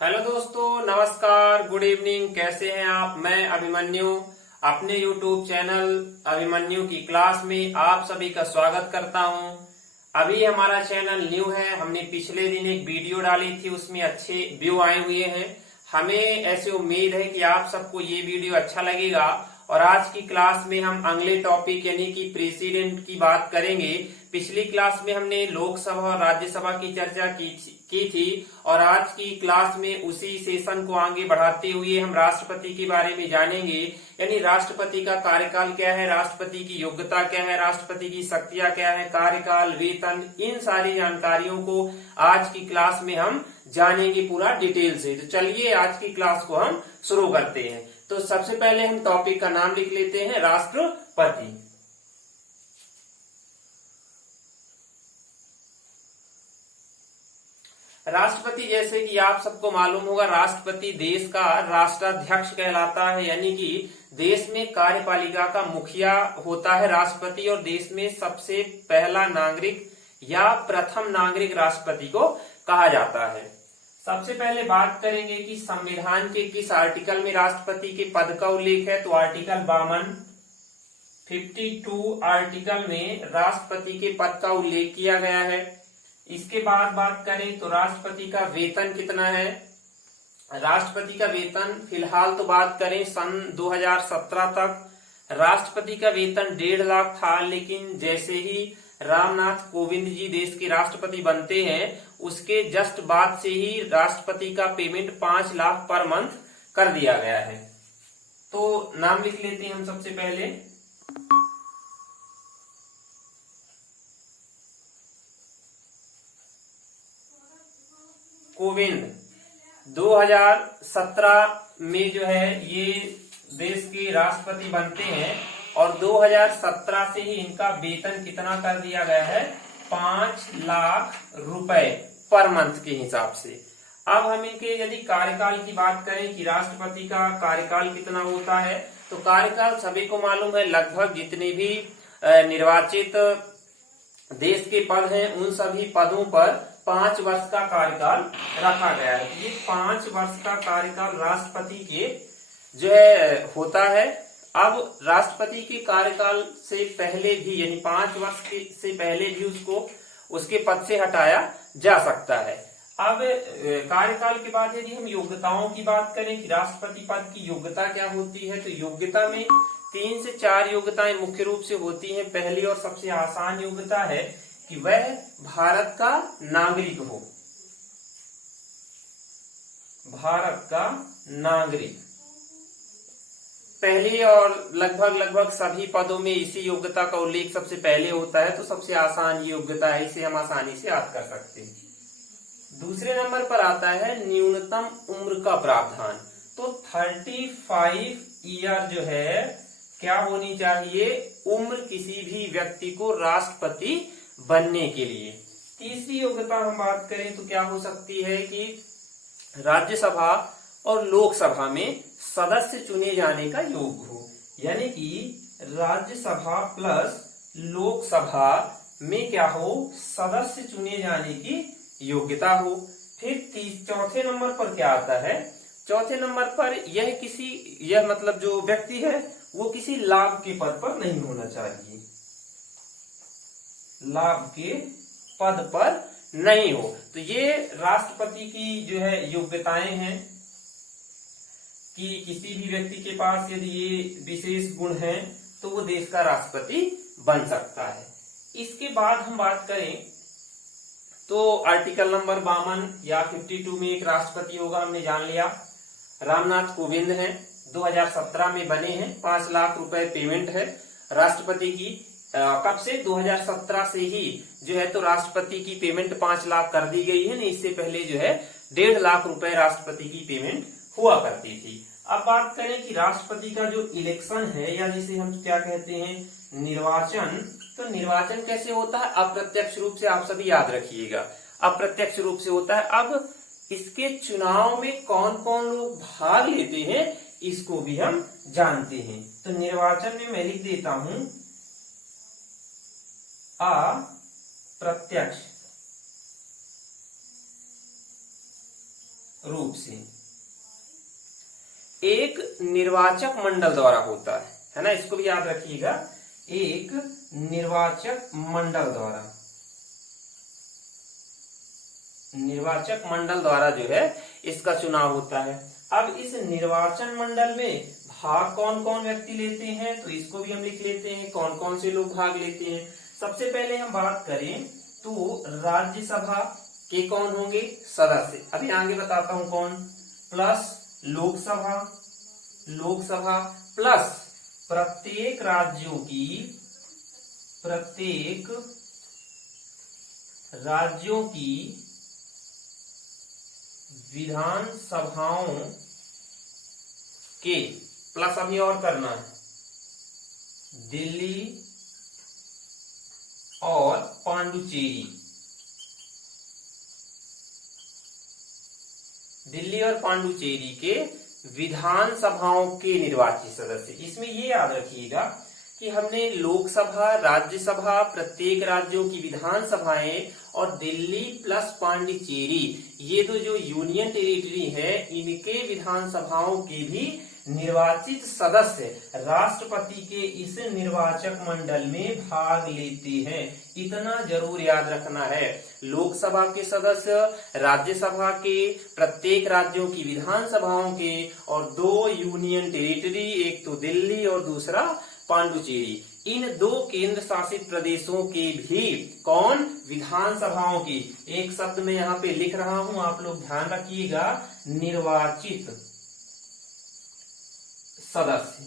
Hello दोस्तों, नमस्कार, good evening. कैसे हैं आप? मैं अभिमन्यु अपने YouTube चैनल अभिमन्यु की क्लास में आप सभी का स्वागत करता हूं। अभी हमारा चैनल न्यू है। हमने पिछले दिन एक वीडियो डाली थी, उसमें अच्छे व्यू आए हुए हैं। हमें ऐसी उम्मीद है कि आप सबको ये वीडियो अच्छा लगेगा। और आज की क्लास में हम अगले टॉपिक यानी कि प्रेसिडेंट की बात करेंगे। पिछली क्लास में हमने लोकसभा और राज्यसभा की चर्चा की थी और आज की क्लास में उसी सेशन को आगे बढ़ाते हुए हम राष्ट्रपति के बारे में जानेंगे। यानी राष्ट्रपति का कार्यकाल क्या है, राष्ट्रपति की योग्यता क्या है, राष्ट्रपति की शक्तियां क्या है, कार्यकाल, वेतन, इन सारी जानकारियों को आज की क्लास में हम जानेंगे पूरा डिटेल से। तो चलिए आज की क्लास को हम शुरू करते हैं। तो सबसे पहले हम टॉपिक का नाम लिख लेते हैं, राष्ट्रपति। राष्ट्रपति, जैसे कि आप सबको मालूम होगा, राष्ट्रपति देश का राष्ट्राध्यक्ष कहलाता है। यानी कि देश में कार्यपालिका का मुखिया होता है राष्ट्रपति, और देश में सबसे पहला नागरिक या प्रथम नागरिक राष्ट्रपति को कहा जाता है। सबसे पहले बात करेंगे कि संविधान के किस आर्टिकल में राष्ट्रपति के पद का उल्लेख है। तो आर्टिकल 52 आर्टिकल में राष्ट्रपति के पद का उल्लेख किया गया है। इसके बाद बात करें तो राष्ट्रपति का वेतन कितना है। राष्ट्रपति का वेतन फिलहाल तो बात करें सन 2017 तक राष्ट्रपति का वेतन 1.5 लाख था, लेकिन जैसे ही रामनाथ कोविंद जी देश के राष्ट्रपति बनते हैं उसके जस्ट बाद से ही राष्ट्रपति का पेमेंट 5 लाख पर मंथ कर दिया गया है। तो नाम लिख लेते हैं हम सबसे पहले। कोविंद 2017 में जो है ये देश के राष्ट्रपति बनते हैं और 2017 से ही इनका वेतन कितना कर दिया गया है, 5 लाख रुपए पर मंथ के हिसाब से। अब हम इनके यदि कार्यकाल की बात करें कि राष्ट्रपति का कार्यकाल कितना होता है, तो कार्यकाल सभी को मालूम है, लगभग जितने भी निर्वाचित देश के पद हैं उन सभी पदों पर 5 वर्ष का कार्यकाल रखा गया है। ये 5 वर्ष का कार्यकाल राष्ट्रपति के जो है होता है। अब राष्ट्रपति के कार्यकाल से पहले भी यानी 5 वर्ष से पहले भी उसको उसके पद से हटाया जा सकता है। अब कार्यकाल के बाद यदि हम योग्यताओं की बात करें कि राष्ट्रपति पद की योग्यता क्या होती है, तो योग्यता में 3 से 4 योग्यताएं मुख्य रूप से होती हैं। पहली और सबसे आसान योग्यता है कि वह भारत का नागरिक हो। भारत का नागरिक पहली और लगभग सभी पदों में इसी योग्यता का उल्लेख सबसे पहले होता है, तो सबसे आसान योग्यता है, इसे हम आसानी से याद कर सकते हैं। दूसरे नंबर पर आता है न्यूनतम उम्र का प्रावधान। तो 35 ईयर जो है क्या होनी चाहिए उम्र किसी भी व्यक्ति को राष्ट्रपति बनने के लिए। तीसरी योग्यता हम बात करें तो क्या हो सकती है कि राज्यसभा और लोकसभा में सदस्य चुने जाने का योग्य हो। यानी कि राज्यसभा प्लस लोकसभा में क्या हो, सदस्य चुने जाने की योग्यता हो। फिर चौथे नंबर पर क्या आता है, चौथे नंबर पर यह मतलब जो व्यक्ति है वो किसी लाभ के पद पर नहीं होना चाहिए, लाभ के पद पर नहीं हो। तो ये राष्ट्रपति की जो है योग्यताएं हैं कि किसी भी व्यक्ति के पास यदि ये विशेष गुण हैं तो वो देश का राष्ट्रपति बन सकता है। इसके बाद हम बात करें तो आर्टिकल नंबर 52 या 52 में एक राष्ट्रपति होगा, हमने जान लिया। रामनाथ कोविंद हैं, 2017 में बने हैं, 5 लाख रुपए पेमेंट है राष्ट्रपति की। कब से? 2017 से ही जो है तो राष्ट्रपति की पेमेंट 5 लाख कर दी गई है। नहीं, इससे पहले जो है 1.5 लाख रुपए राष्ट्रपति की पेमेंट हुआ करती थी। अब बात करें कि राष्ट्रपति का जो इलेक्शन है या जिसे हम क्या कहते हैं निर्वाचन, तो निर्वाचन कैसे होता है? अप्रत्यक्ष रूप से, आप सभी याद रखिएगा, अप्रत्यक्ष रूप से होता है। अब इसके चुनाव में कौन कौन लोग भाग लेते हैं इसको भी हम जानते हैं। तो निर्वाचन में मैं लिख देता हूं अप्रत्यक्ष रूप से एक निर्वाचक मंडल द्वारा होता है ना, इसको भी याद रखिएगा। एक निर्वाचक मंडल द्वारा जो है इसका चुनाव होता है। अब इस निर्वाचन मंडल में भाग कौन कौन व्यक्ति लेते हैं, तो इसको भी हम लिख लेते हैं कौन कौन से लोग भाग लेते हैं। सबसे पहले हम बात करें तो राज्यसभा के कौन होंगे सदस्य, अभी आगे बताता हूं कौन, प्लस लोकसभा प्लस प्रत्येक राज्यों की विधानसभाओं के, प्लस अभी और करना है, दिल्ली और पांडुचेरी के विधानसभाओं के निर्वाचित सदस्य। इसमें ये याद रखिएगा कि हमने लोकसभा, राज्यसभा, प्रत्येक राज्यों की विधानसभाएं और दिल्ली प्लस पांडिचेरी, ये दो जो यूनियन टेरिटरी है, इनके विधानसभाओं के भी निर्वाचित सदस्य राष्ट्रपति के इस निर्वाचक मंडल में भाग लेते हैं। इतना जरूर याद रखना है। लोकसभा के सदस्य, राज्यसभा के, प्रत्येक राज्यों की विधानसभाओं के, और दो यूनियन टेरिटरी, एक तो दिल्ली और दूसरा पांडुचेरी, इन दो केंद्र शासित प्रदेशों के भी कौन, विधानसभाओं की, एक शब्द में यहाँ पे लिख रहा हूं, आप लोग ध्यान रखिएगा, निर्वाचित सदस्य।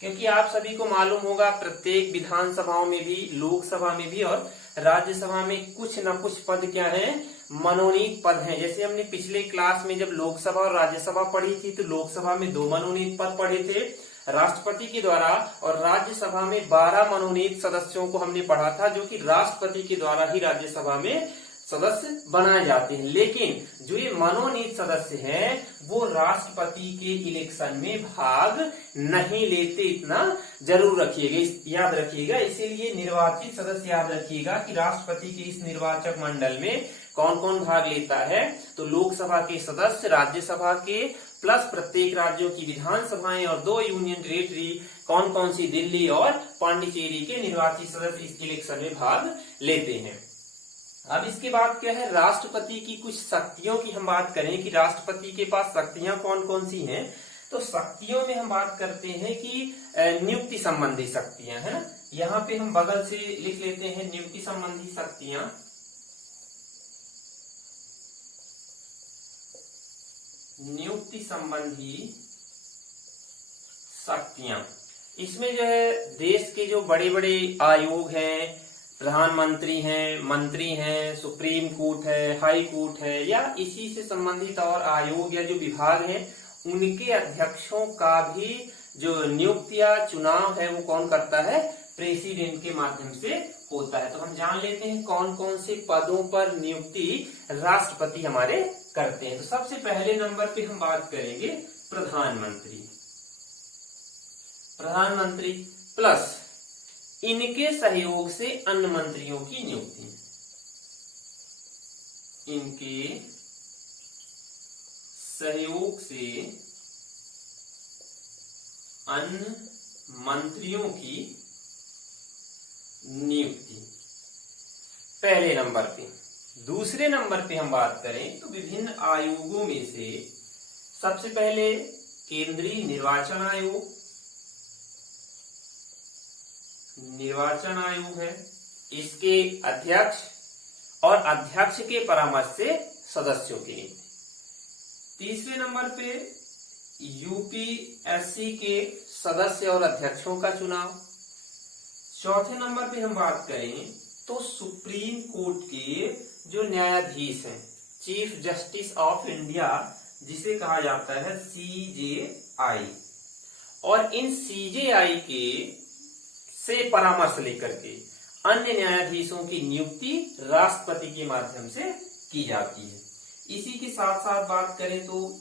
क्योंकि आप सभी को मालूम होगा प्रत्येक विधानसभाओं में भी, लोकसभा में भी और राज्यसभा में कुछ न कुछ पद क्या हैं, मनोनीत पद हैं। जैसे हमने पिछले क्लास में जब लोकसभा और राज्यसभा पढ़ी थी तो लोकसभा में 2 मनोनीत पद पढ़े थे राष्ट्रपति के द्वारा, और राज्यसभा में 12 मनोनीत सदस्यों को हमने पढ़ा था जो कि राष्ट्रपति के द्वारा ही राज्यसभा में सदस्य बनाए जाते हैं। लेकिन जो ये मनोनीत सदस्य हैं वो राष्ट्रपति के इलेक्शन में भाग नहीं लेते, इतना जरूर रखिएगा, याद रखिएगा। इसीलिए निर्वाचित सदस्य याद रखिएगा कि राष्ट्रपति के इस निर्वाचक मंडल में कौन कौन भाग लेता है, तो लोकसभा के सदस्य, राज्यसभा के, प्लस प्रत्येक राज्यों की विधानसभाएं और 2 यूनियन टेरिटरी, कौन कौन सी, दिल्ली और पांडिचेरी के निर्वाचित सदस्य इस इलेक्शन में भाग लेते हैं। अब इसके बाद क्या है, राष्ट्रपति की कुछ शक्तियों की हम बात करें कि राष्ट्रपति के पास शक्तियां कौन कौन सी हैं, तो शक्तियों में हम बात करते हैं कि नियुक्ति संबंधी शक्तियां, है ना। यहाँ पे हम बगल से लिख लेते हैं नियुक्ति संबंधी शक्तियां। नियुक्ति संबंधी शक्तियां, इसमें जो है देश के जो बड़े बड़े आयोग हैं, प्रधानमंत्री हैं, मंत्री हैं, सुप्रीम कोर्ट है, हाई कोर्ट है, या इसी से संबंधित और आयोग या जो विभाग हैं, उनके अध्यक्षों का भी जो नियुक्ति या चुनाव है वो कौन करता है, प्रेसिडेंट के माध्यम से होता है। तो हम जान लेते हैं कौन कौन से पदों पर नियुक्ति राष्ट्रपति हमारे करते हैं। तो सबसे पहले नंबर पे हम बात करेंगे प्रधानमंत्री प्लस इनके सहयोग से अन्य मंत्रियों की नियुक्ति, इनके सहयोग से अन्य मंत्रियों की नियुक्ति पहले नंबर पे। दूसरे नंबर पे हम बात करें तो विभिन्न आयोगों में से सबसे पहले केंद्रीय निर्वाचन आयोग है, इसके अध्यक्ष और अध्यक्ष के परामर्श से सदस्यों की नियुक्ति। तीसरे नंबर पे यूपीएससी के सदस्य और अध्यक्षों का चुनाव। चौथे नंबर पे हम बात करें तो सुप्रीम कोर्ट के जो न्यायाधीश हैं, चीफ जस्टिस ऑफ इंडिया जिसे कहा जाता है सीजेआई, और इन सीजेआई के से परामर्श लेकर के अन्य न्यायाधीशों की नियुक्ति राष्ट्रपति के माध्यम से की जाती है। इसी के साथ साथ बात करें तो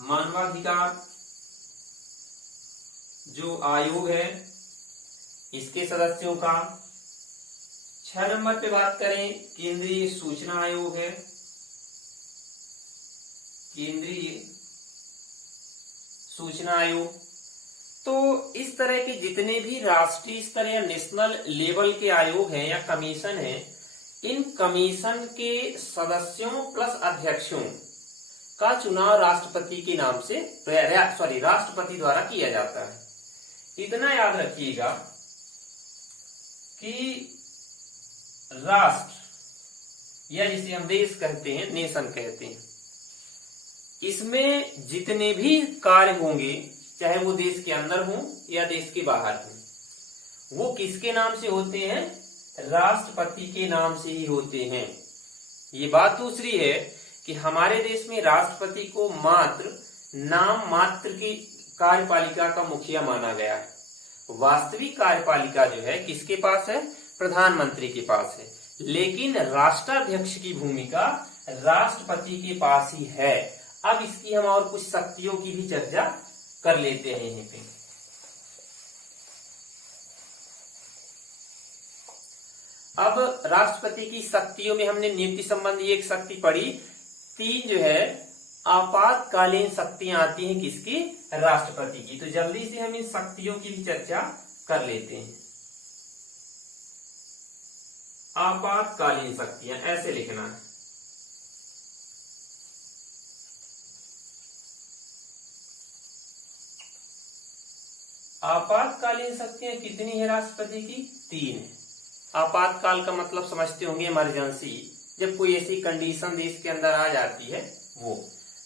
मानवाधिकार जो आयोग है इसके सदस्यों का। 6 नंबर पे बात करें केंद्रीय सूचना आयोग है, केंद्रीय सूचना आयोग। तो इस तरह के जितने भी राष्ट्रीय स्तर या नेशनल लेवल के आयोग हैं या कमीशन हैं, इन कमीशन के सदस्यों प्लस अध्यक्षों का चुनाव राष्ट्रपति के नाम से राष्ट्रपति द्वारा किया जाता है। इतना याद रखिएगा कि राष्ट्र या जिसे हम देश कहते हैं, नेशन कहते हैं, इसमें जितने भी कार्य होंगे, चाहे वो देश के अंदर हो या देश के बाहर हो, वो किसके नाम से होते हैं? राष्ट्रपति के नाम से ही होते हैं। ये बात दूसरी है कि हमारे देश में राष्ट्रपति को मात्र नाम मात्र की कार्यपालिका का मुखिया माना गया है। वास्तविक कार्यपालिका जो है किसके पास है? प्रधानमंत्री के पास है। लेकिन राष्ट्राध्यक्ष की भूमिका राष्ट्रपति के पास ही है। अब इसकी हम और कुछ शक्तियों की भी चर्चा कर लेते हैं यहीं पे। अब राष्ट्रपति की शक्तियों में हमने नियुक्ति संबंधी एक शक्ति पढ़ी। 3 जो है आपातकालीन शक्तियां आती हैं किसकी? राष्ट्रपति की। तो जल्दी से हम इन शक्तियों की भी चर्चा कर लेते हैं। आपातकालीन शक्तियां ऐसे लिखना है। आपातकालीन शक्तियां कितनी है राष्ट्रपति की? 3 है। आपातकाल का मतलब समझते होंगे इमरजेंसी, जब कोई ऐसी कंडीशन देश के अंदर आ जाती है वो।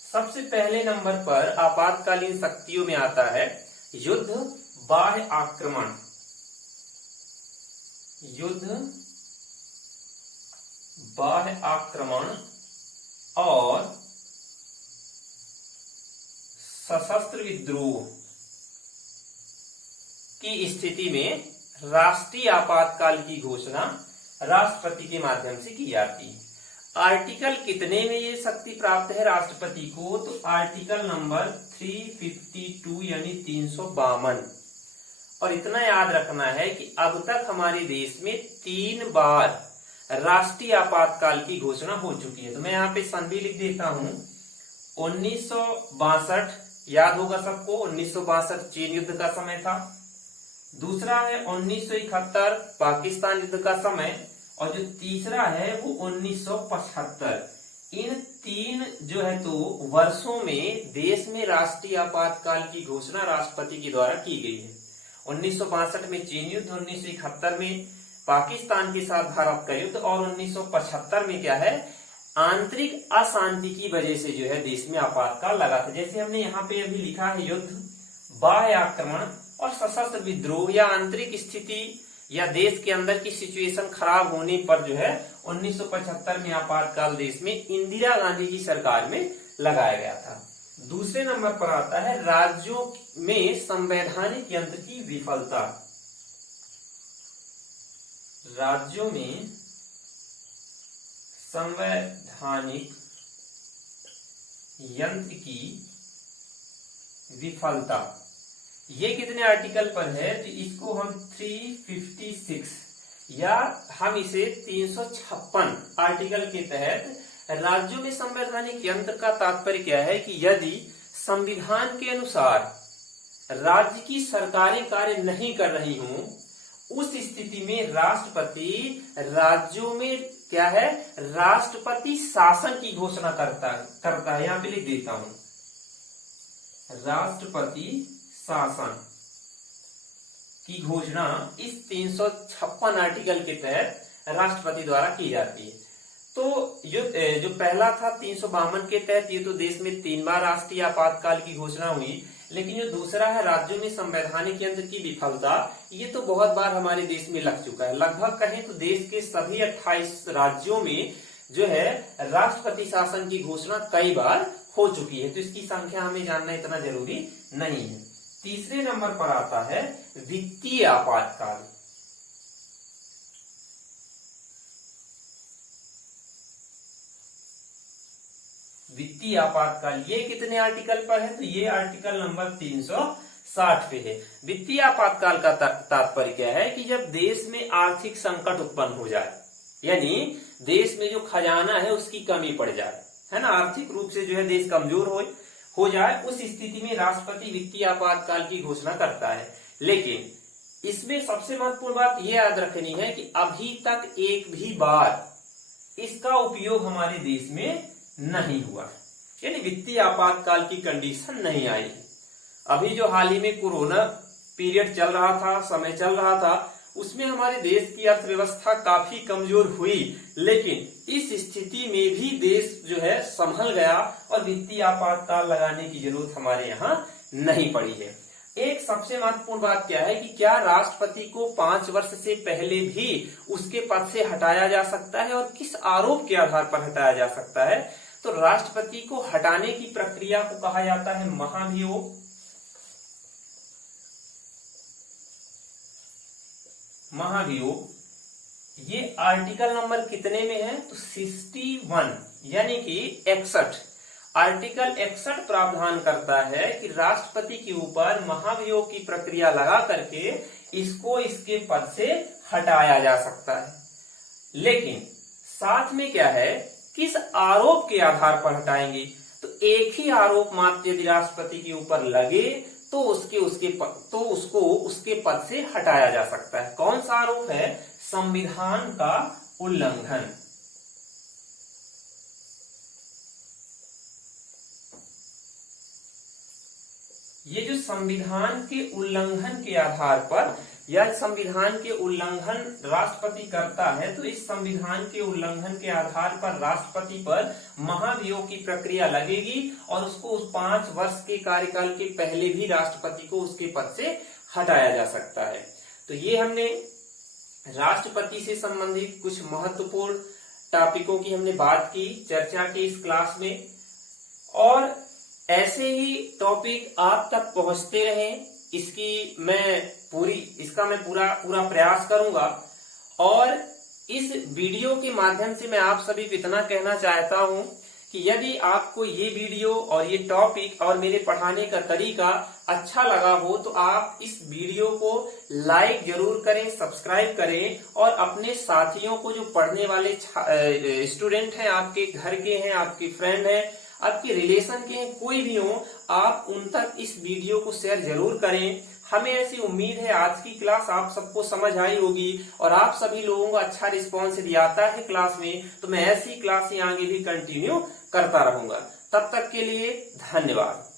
सबसे पहले नंबर पर आपातकालीन शक्तियों में आता है युद्ध, बाह्य आक्रमण। युद्ध, बाह्य आक्रमण और सशस्त्र विद्रोह की स्थिति में राष्ट्रीय आपातकाल की घोषणा राष्ट्रपति के माध्यम से की जाती है। आर्टिकल कितने में ये शक्ति प्राप्त है राष्ट्रपति को? तो आर्टिकल नंबर 352 यानी 352। और इतना याद रखना है कि अब तक हमारे देश में 3 बार राष्ट्रीय आपातकाल की घोषणा हो चुकी है। तो मैं यहाँ पे सन भी लिख देता हूं। 1962 याद होगा सबको, 1962 चीन युद्ध का समय था। दूसरा है 1971 पाकिस्तान युद्ध का समय, और जो तीसरा है वो 1975। इन 3 जो है तो वर्षों में देश में राष्ट्रीय आपातकाल की घोषणा राष्ट्रपति के द्वारा की गई है। 1962 में चीन युद्ध, 1971 में पाकिस्तान के साथ भारत का युद्ध, और 1975 में क्या है? आंतरिक अशांति की वजह से जो है देश में आपातकाल लगा था। जैसे हमने यहाँ पे अभी लिखा है युद्ध, बाह्य आक्रमण और सशस्त्र विद्रोह या आंतरिक स्थिति या देश के अंदर की सिचुएशन खराब होने पर जो है 1975 में आपातकाल देश में इंदिरा गांधी की सरकार में लगाया गया था। दूसरे नंबर पर आता है राज्यों में संवैधानिक यंत्र की विफलता। राज्यों में संवैधानिक यंत्र की विफलता, ये कितने आर्टिकल पर है? तो इसको हम 356 या हम इसे 356 आर्टिकल के तहत राज्यों में संवैधानिक यंत्र का तात्पर्य क्या है कि यदि संविधान के अनुसार राज्य की सरकारें कार्य नहीं कर रही हों, उस स्थिति में राष्ट्रपति राज्यों में क्या है? राष्ट्रपति शासन की घोषणा करता है। यहां पे लिख देता हूं, राष्ट्रपति शासन की घोषणा इस 356 आर्टिकल के तहत राष्ट्रपति द्वारा की जाती है। तो जो पहला था 352 के तहत, ये तो देश में 3 बार राष्ट्रीय आपातकाल की घोषणा हुई। लेकिन जो दूसरा है राज्यों में संवैधानिक यंत्र की विफलता, ये तो बहुत बार हमारे देश में लग चुका है। लगभग कहें तो देश के सभी 28 राज्यों में जो है राष्ट्रपति शासन की घोषणा कई बार हो चुकी है। तो इसकी संख्या हमें जानना इतना जरूरी नहीं है। तीसरे नंबर पर आता है वित्तीय आपातकाल। वित्तीय आपातकाल ये कितने आर्टिकल पर है? तो ये आर्टिकल नंबर 360 पे है। वित्तीय आपातकाल का तात्पर्य क्या है कि जब देश में आर्थिक संकट उत्पन्न हो जाए, यानी देश में जो खजाना है उसकी कमी पड़ जाए, है ना, आर्थिक रूप से जो है देश कमजोर हो जाए, उस स्थिति में राष्ट्रपति वित्तीय आपातकाल की घोषणा करता है। लेकिन इसमें सबसे महत्वपूर्ण बात यह याद रखनी है कि अभी तक एक भी बार इसका उपयोग हमारे देश में नहीं हुआ, यानी वित्तीय आपातकाल की कंडीशन नहीं आई। अभी जो हाल ही में कोरोना पीरियड चल रहा था, समय चल रहा था, उसमें हमारे देश की अर्थव्यवस्था काफी कमजोर हुई, लेकिन इस स्थिति में भी देश जो है संभल गया और वित्तीय आपातकाल लगाने की जरूरत हमारे यहाँ नहीं पड़ी है। एक सबसे महत्वपूर्ण बात क्या है कि क्या राष्ट्रपति को 5 वर्ष से पहले भी उसके पद से हटाया जा सकता है और किस आरोप के आधार पर हटाया जा सकता है? तो राष्ट्रपति को हटाने की प्रक्रिया को कहा जाता है महाभियोग। महाभियोग ये आर्टिकल नंबर कितने में है? तो 61 यानी कि 61। आर्टिकल 61 प्रावधान करता है कि राष्ट्रपति के ऊपर महाभियोग की प्रक्रिया लगा करके इसको इसके पद से हटाया जा सकता है। लेकिन साथ में क्या है, किस आरोप के आधार पर हटाएंगे? तो एक ही आरोप मात्र यदि राष्ट्रपति के ऊपर लगे तो उसको उसके पद से हटाया जा सकता है। कौन सा आरोप है? संविधान का उल्लंघन। ये जो संविधान के उल्लंघन के आधार पर या संविधान के उल्लंघन राष्ट्रपति करता है, तो इस संविधान के उल्लंघन के आधार पर राष्ट्रपति पर महाभियोग की प्रक्रिया लगेगी और उसको उस 5 वर्ष के कार्यकाल के पहले भी राष्ट्रपति को उसके पद से हटाया जा सकता है। तो ये हमने राष्ट्रपति से संबंधित कुछ महत्वपूर्ण टॉपिकों की हमने बात की, चर्चा की इस क्लास में, और ऐसे ही टॉपिक आप तक पहुंचते रहें, इसका मैं पूरा प्रयास करूंगा। और इस वीडियो के माध्यम से मैं आप सभी को इतना कहना चाहता हूं कि यदि आपको ये वीडियो और ये टॉपिक और मेरे पढ़ाने का तरीका अच्छा लगा हो तो आप इस वीडियो को लाइक जरूर करें, सब्सक्राइब करें और अपने साथियों को, जो पढ़ने वाले स्टूडेंट हैं, आपके घर के हैं, आपके फ्रेंड हैं, आपके रिलेशन के हैं, कोई भी हो, आप उन तक इस वीडियो को शेयर जरूर करें। हमें ऐसी उम्मीद है आज की क्लास आप सबको समझ आई होगी और आप सभी लोगों को अच्छा रिस्पॉन्स यदि आता है क्लास में तो मैं ऐसी क्लास आगे भी कंटिन्यू करता रहूंगा। तब तक के लिए धन्यवाद।